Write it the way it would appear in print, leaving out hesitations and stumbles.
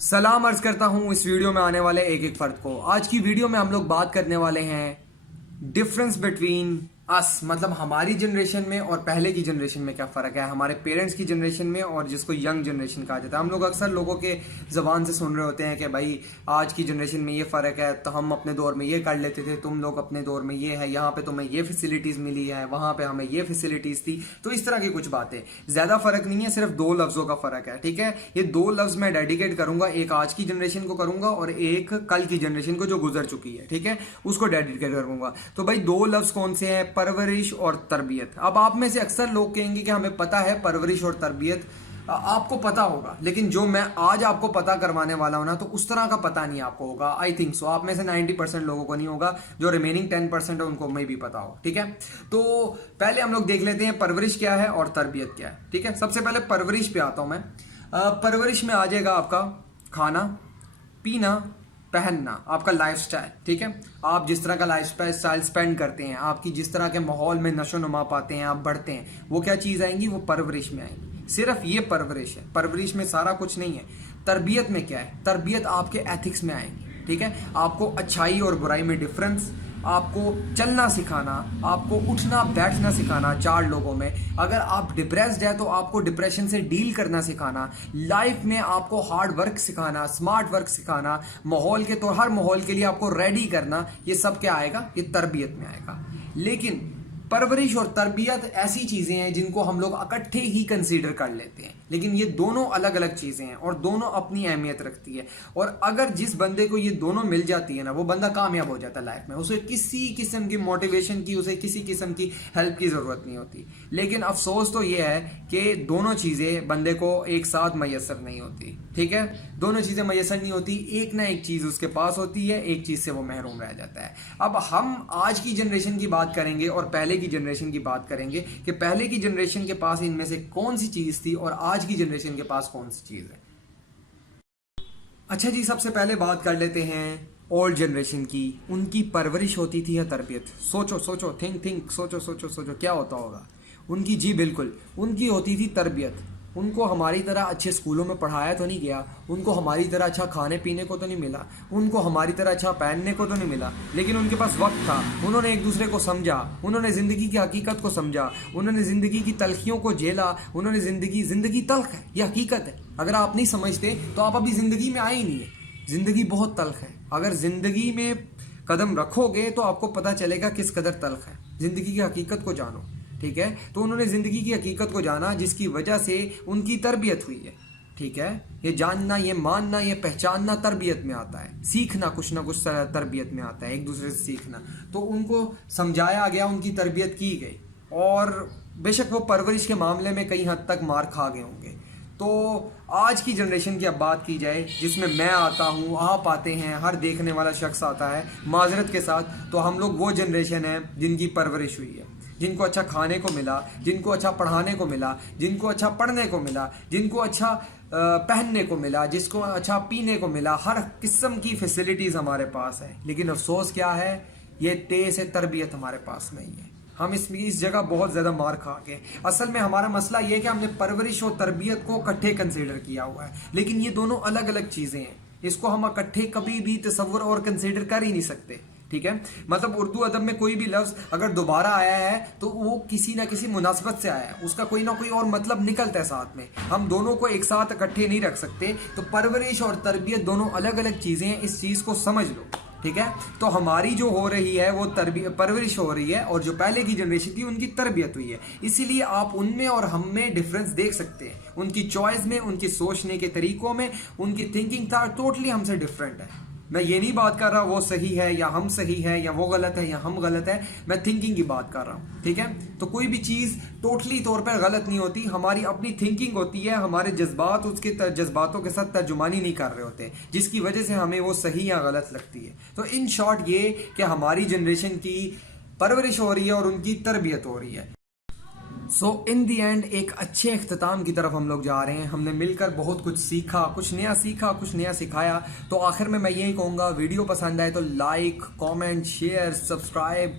सलाम अर्ज करता हूं इस वीडियो में आने वाले एक एक फर्द को। आज की वीडियो में हम लोग बात करने वाले हैं डिफरेंस बिटवीन अस, मतलब हमारी जनरेशन में और पहले की जनरेशन में क्या फ़र्क है, हमारे पेरेंट्स की जनरेशन में और जिसको यंग जनरेशन कहा जाता है। हम लोग अक्सर लोगों के ज़बान से सुन रहे होते हैं कि भाई आज की जनरेशन में ये फ़र्क है, तो हम अपने दौर में ये कर लेते थे, तुम लोग अपने दौर में ये है, यहाँ पे तुम्हें ये फैसिलिटीज़ मिली है, वहाँ पे हमें ये फैसिलिटीज़ थी। तो इस तरह की कुछ बातें, ज़्यादा फ़र्क नहीं है, सिर्फ दो लफ्ज़ों का फ़र्क है। ठीक है, ये दो लफ्ज़ मैं डेडिकेट करूँगा, एक आज की जनरेशन को करूँगा और एक कल की जनरेशन को जो गुजर चुकी है। ठीक है, उसको डेडिकेट करूँगा। तो भाई दो लफ्ज़ कौन से हैं? परवरिश और तरबियत। अब आप में से अक्सर लोग कहेंगे कि हमें पता है परवरिश और तरबियत, आपको पता होगा, लेकिन जो मैं आज आपको पता करवाने वाला हूं ना, तो उस तरह का पता नहीं आपको होगा। आई थिंक सो आप में से 90% लोगों को नहीं होगा, जो रिमेनिंग 10% है उनको मैं भी पता हो। ठीक है, तो पहले हम लोग देख लेते हैं परवरिश क्या है और तरबियत क्या है। ठीक है, सबसे पहले परवरिश पे आता हूं मैं। परवरिश में आ जाएगा आपका खाना पीना पहनना, आपका लाइफस्टाइल। ठीक है, आप जिस तरह का लाइफस्टाइल स्पेंड करते हैं, आपकी जिस तरह के माहौल में नशो नुमा पाते हैं, आप बढ़ते हैं, वो क्या चीज़ आएंगी? वो परवरिश में आएंगी। सिर्फ ये परवरिश है, परवरिश में सारा कुछ नहीं है। तरबियत में क्या है? तरबियत आपके एथिक्स में आएंगी। ठीक है, आपको अच्छाई और बुराई में डिफरेंस, आपको चलना सिखाना, आपको उठना बैठना सिखाना चार लोगों में। अगर आप डिप्रेस्ड है तो आपको डिप्रेशन से डील करना सिखाना, लाइफ में आपको हार्ड वर्क सिखाना, स्मार्ट वर्क सिखाना, माहौल के तो हर माहौल के लिए आपको रेडी करना। ये सब क्या आएगा? ये तरबियत में आएगा। लेकिन परवरिश और तरबियत ऐसी चीजें हैं जिनको हम लोग इकट्ठे ही कंसीडर कर लेते हैं, लेकिन ये दोनों अलग अलग चीजें हैं और दोनों अपनी अहमियत रखती है। और अगर जिस बंदे को ये दोनों मिल जाती है ना, वो बंदा कामयाब हो जाता है लाइफ में। उसे किसी किस्म की मोटिवेशन की, उसे किसी किस्म की हेल्प की जरूरत नहीं होती। लेकिन अफसोस तो ये है कि दोनों चीजें बंदे को एक साथ मैसर नहीं होती। ठीक है, दोनों चीजें मैसर नहीं होती, एक ना एक चीज उसके पास होती है, एक चीज से वो महरूम रह जाता है। अब हम आज की जनरेशन की बात करेंगे और पहले की जनरेशन की बात करेंगे कि पहले की जनरेशन के पास इनमें से कौन सी चीज थी और आज की जनरेशन के पास कौन सी चीज है। अच्छा जी, सबसे पहले बात कर लेते हैं ओल्ड जनरेशन की। उनकी परवरिश होती थी या तरबियत? सोचो सोचो, थिंक, सोचो सोचो सोचो, क्या होता होगा उनकी? जी बिल्कुल, उनकी होती थी तरबियत। उनको हमारी तरह अच्छे स्कूलों में पढ़ाया तो नहीं गया, उनको हमारी तरह अच्छा खाने पीने को तो नहीं मिला, उनको हमारी तरह अच्छा पहनने को तो नहीं मिला, लेकिन उनके पास वक्त था। उन्होंने एक दूसरे को समझा, उन्होंने ज़िंदगी की हकीकत को समझा, उन्होंने ज़िंदगी की तलखियों को झेला। उन्होंने ज़िंदगी तल्ख है, ये हकीकत है। अगर आप नहीं समझते तो आप अभी ज़िंदगी में आए ही नहीं है। ज़िंदगी बहुत तल्ख है। अगर ज़िंदगी में कदम रखोगे तो आपको पता चलेगा किस कदर तल्ख है। ज़िंदगी की हकीकत को जानो। ठीक है, तो उन्होंने जिंदगी की हकीकत को जाना, जिसकी वजह से उनकी तरबियत हुई है। ठीक है, ये जानना, ये मानना, ये पहचानना तरबियत में आता है। सीखना कुछ ना कुछ तरबियत में आता है, एक दूसरे से सीखना। तो उनको समझाया गया, उनकी तरबियत की गई, और बेशक वो परवरिश के मामले में कई हद तक मार खा गए होंगे। तो आज की जनरेशन की अब बात की जाए, जिसमें मैं आता हूँ, आप आते हैं, हर देखने वाला शख्स आता है, माजरत के साथ, तो हम लोग वो जनरेशन है जिनकी परवरिश हुई है, जिनको अच्छा खाने को मिला, जिनको अच्छा पढ़ाने को मिला, जिनको अच्छा पढ़ने को मिला, जिनको अच्छा पहनने को मिला, जिसको अच्छा पीने को मिला। हर किस्म की फैसिलिटीज़ हमारे पास है, लेकिन अफसोस क्या है? ये तेज से तरबियत हमारे पास नहीं है। हम इस जगह बहुत ज़्यादा मार खा गए। असल में हमारा मसला ये है कि हमने परवरिश और तरबियत को इकट्ठे कंसीडर किया हुआ है, लेकिन ये दोनों अलग अलग चीज़ें हैं। इसको हम इकट्ठे कभी भी तसव्वुर और कंसीडर कर ही नहीं सकते। ठीक है, मतलब उर्दू अदब में कोई भी लफ्ज़ अगर दोबारा आया है तो वो किसी ना किसी मुनासिबत से आया है, उसका कोई ना कोई और मतलब निकलता है साथ में। हम दोनों को एक साथ इकट्ठे नहीं रख सकते। तो परवरिश और तरबियत दोनों अलग अलग चीज़ें हैं, इस चीज़ को समझ लो। ठीक है, तो हमारी जो हो रही है वो परवरिश हो रही है, और जो पहले की जनरेशन थी उनकी तरबियत हुई है। इसीलिए आप उनमें और हम में डिफरेंस देख सकते हैं। उनकी चॉइस में, उनकी सोचने के तरीकों में, उनकी थिंकिंग था टोटली हमसे डिफरेंट है। मैं ये नहीं बात कर रहा वो सही है या हम सही है, या वो गलत है या हम गलत है, मैं थिंकिंग की बात कर रहा हूँ। ठीक है, तो कोई भी चीज़ टोटली तौर पर गलत नहीं होती, हमारी अपनी थिंकिंग होती है, हमारे जज्बात उसके जज्बातों के साथ तर्जुमानी नहीं कर रहे होते, जिसकी वजह से हमें वो सही या गलत लगती है। तो इन शॉर्ट ये कि हमारी जनरेशन की परवरिश हो रही है और उनकी तरबियत हो रही है। सो इन दी एंड एक अच्छे अख्ताम की तरफ हम लोग जा रहे हैं। हमने मिलकर बहुत कुछ सीखा, कुछ नया सीखा, कुछ नया सिखाया। तो आखिर में मैं यही कहूँगा, वीडियो पसंद आए तो लाइक, कमेंट, शेयर, सब्सक्राइब